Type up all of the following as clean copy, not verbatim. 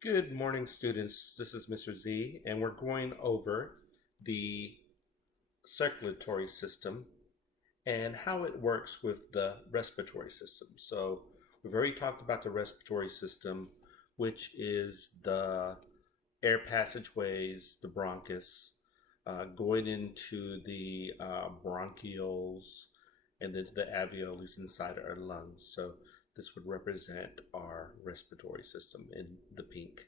Good morning, students. This is Mr. Z, and we're going over the circulatory system and how it works with the respiratory system. So, we've already talked about the respiratory system, which is the air passageways, the bronchus, going into the bronchioles, and then to the alveoli inside our lungs. So, this would represent our respiratory system in the pink.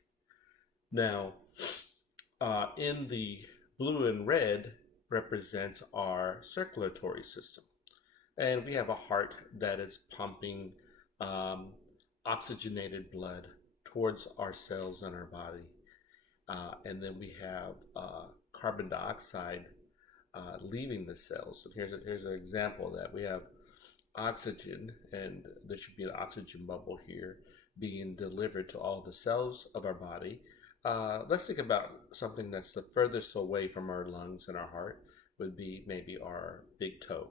Now, in the blue and red represents our circulatory system. And we have a heart that is pumping um, oxygenated blood towards our cells in our body. And then we have carbon dioxide leaving the cells. So here's an example of that. We have oxygen, and there should be an oxygen bubble here being delivered to all the cells of our body. Let's think about something that's the furthest away from our lungs and our heart would be maybe our big toe.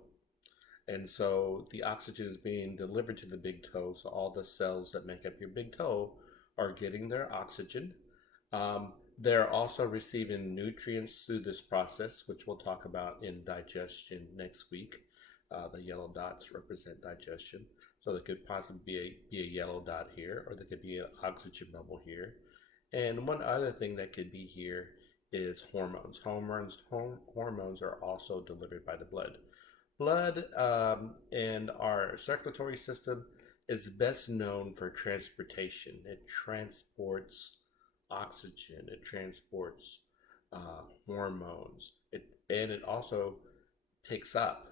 And so the oxygen is being delivered to the big toe, so all the cells that make up your big toe are getting their oxygen. They're also receiving nutrients through this process, which we'll talk about in digestion next week. The yellow dots represent digestion. So there could possibly be a yellow dot here, or there could be an oxygen bubble here. And one other thing that could be here is hormones. Hormones are also delivered by the blood. Blood in our circulatory system is best known for transportation. It transports oxygen. It transports hormones. And it also picks up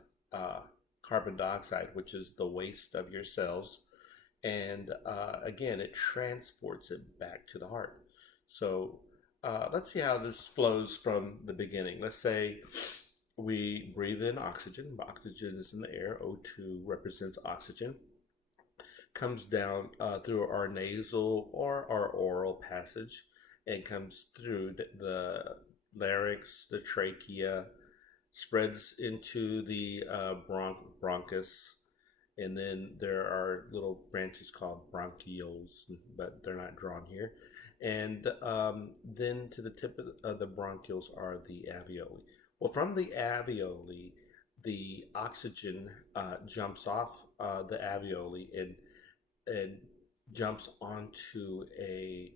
carbon dioxide, which is the waste of your cells. And again, it transports it back to the heart. So let's see how this flows from the beginning. Let's say we breathe in oxygen. Oxygen is in the air. O2 represents oxygen. Comes down through our nasal or our oral passage and comes through the larynx, the trachea, spreads into the bronchus, and then there are little branches called bronchioles, but they're not drawn here. And then to the tip of the bronchioles are the alveoli. Well, from the alveoli, the oxygen jumps off the alveoli and jumps onto a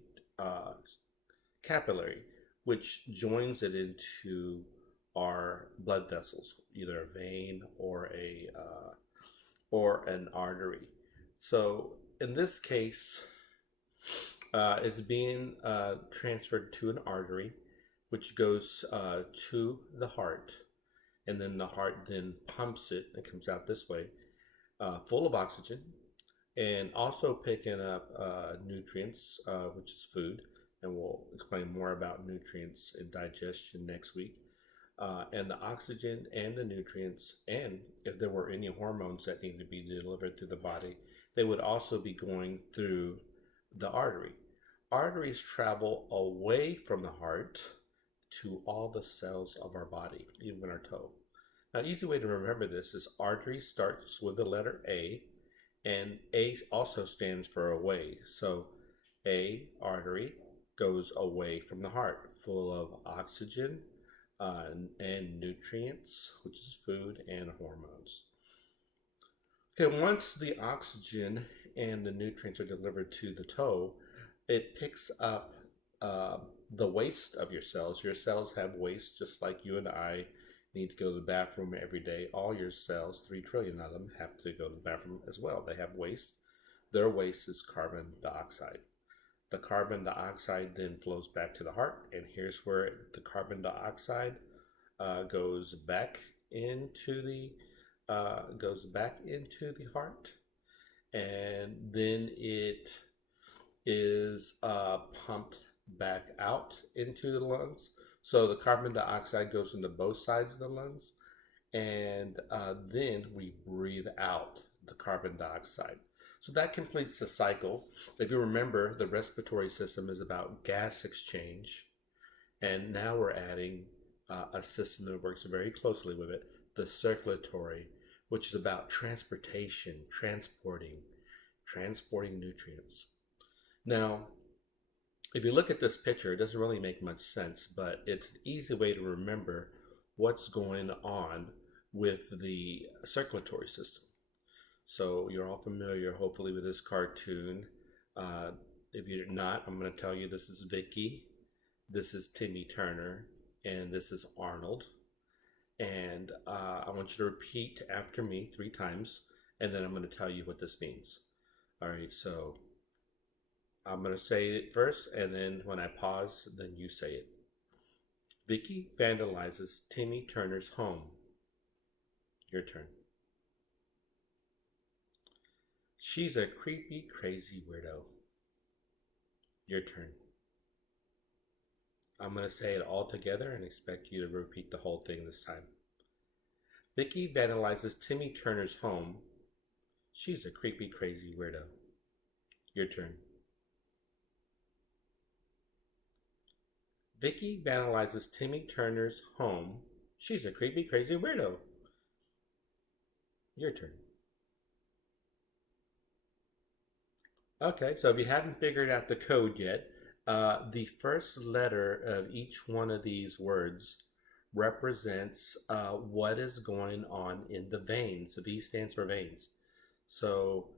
capillary, which joins it into our blood vessels, either a vein or an artery. So in this case, it's being transferred to an artery, which goes to the heart, and then the heart then pumps it. It comes out this way, full of oxygen, and also picking up nutrients, which is food, and we'll explain more about nutrients in digestion next week. And the oxygen and the nutrients, and if there were any hormones that need to be delivered through the body, they would also be going through the artery. Arteries travel away from the heart to all the cells of our body, even our toe. Now, an easy way to remember this is artery starts with the letter A, and A also stands for away. So A, artery, goes away from the heart, full of oxygen and nutrients, which is food and hormones. Okay, once the oxygen and the nutrients are delivered to the toe, it picks up the waste of your cells. Your cells have waste just like you and I need to go to the bathroom every day. All your cells, 3 trillion of them, have to go to the bathroom as well. They have waste. Their waste is carbon dioxide. The carbon dioxide then flows back to the heart, and here's where the carbon dioxide goes back into the heart, and then it is pumped back out into the lungs. So the carbon dioxide goes into both sides of the lungs, and then we breathe out the carbon dioxide. So that completes the cycle. If you remember, the respiratory system is about gas exchange, and now we're adding a system that works very closely with it, the circulatory, which is about transportation, transporting nutrients. Now, If you look at this picture, it doesn't really make much sense, but it's an easy way to remember what's going on with the circulatory system. So you're all familiar, hopefully, with this cartoon. If you're not, I'm going to tell you this is Vicky, this is Timmy Turner, and this is Arnold. And I want you to repeat after me 3 times, and then I'm going to tell you what this means. All right, so I'm going to say it first, and then when I pause, then you say it. Vicky vandalizes Timmy Turner's home. Your turn. She's a creepy, crazy weirdo. Your turn. I'm going to say it all together and expect you to repeat the whole thing this time. Vicky vandalizes Timmy Turner's home. She's a creepy, crazy weirdo. Your turn. Vicky vandalizes Timmy Turner's home. She's a creepy, crazy weirdo. Your turn. Okay, so if you haven't figured out the code yet, the first letter of each one of these words represents what is going on in the veins. The V stands for veins. So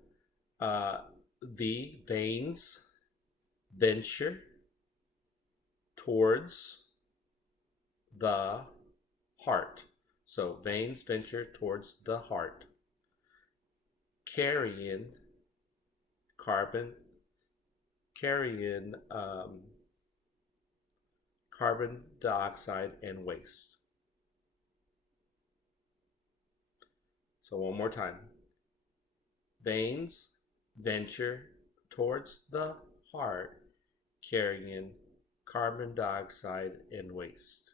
the veins venture towards the heart. So veins venture towards the heart, carrying carbon dioxide and waste. So one more time. Veins venture towards the heart, carrying carbon dioxide and waste.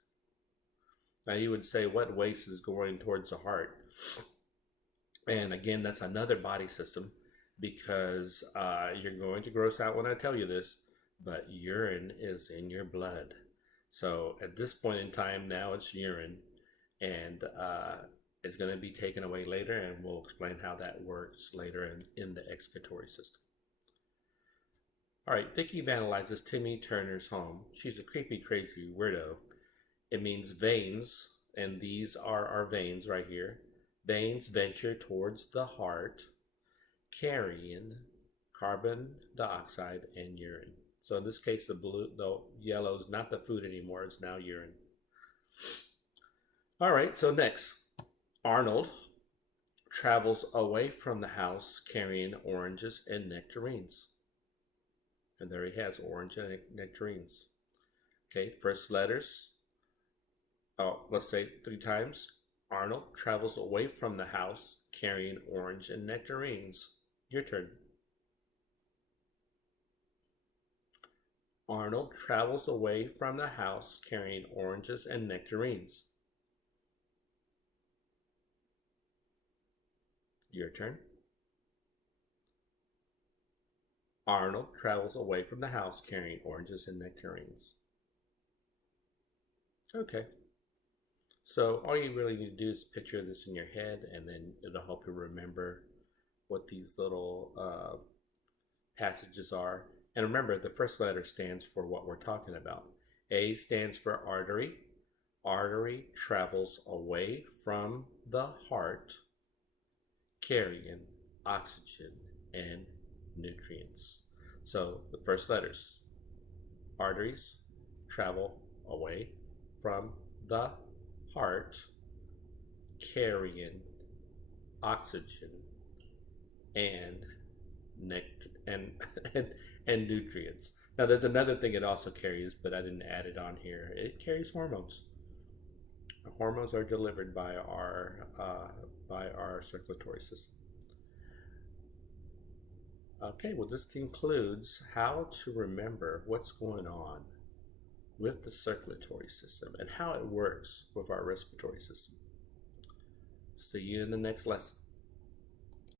Now you would say, what waste is going towards the heart? And again, that's another body system, because you're going to gross out when I tell you this, but urine is in your blood. So at this point in time now, it's urine, and it's going to be taken away later, and we'll explain how that works later in the excretory system. All right, Vicky vandalizes Timmy Turner's home. She's a creepy, crazy weirdo. It means veins, and these are our veins right here. Veins venture towards the heart, carrying carbon dioxide and urine. So in this case, the yellow is not the food anymore, it's now urine. All right, so next, Arnold travels away from the house carrying oranges and nectarines. And there he has orange and nectarines. Okay, first letters. Oh, let's say 3 times. Arnold travels away from the house carrying orange and nectarines. Your turn. Arnold travels away from the house carrying oranges and nectarines. Your turn. Arnold travels away from the house carrying oranges and nectarines. Okay. So all you really need to do is picture this in your head, and then it'll help you remember what these little passages are. And remember, the first letter stands for what we're talking about. A stands for artery. Artery travels away from the heart, carrying oxygen and nutrients. So the first letters. Arteries travel away from the heart, carrying oxygen and and nutrients. Now there's another thing it also carries, but I didn't add it on here. It carries hormones. Hormones are delivered by our circulatory system. Okay, well, this concludes how to remember what's going on with the circulatory system and how it works with our respiratory system. See you in the next lesson.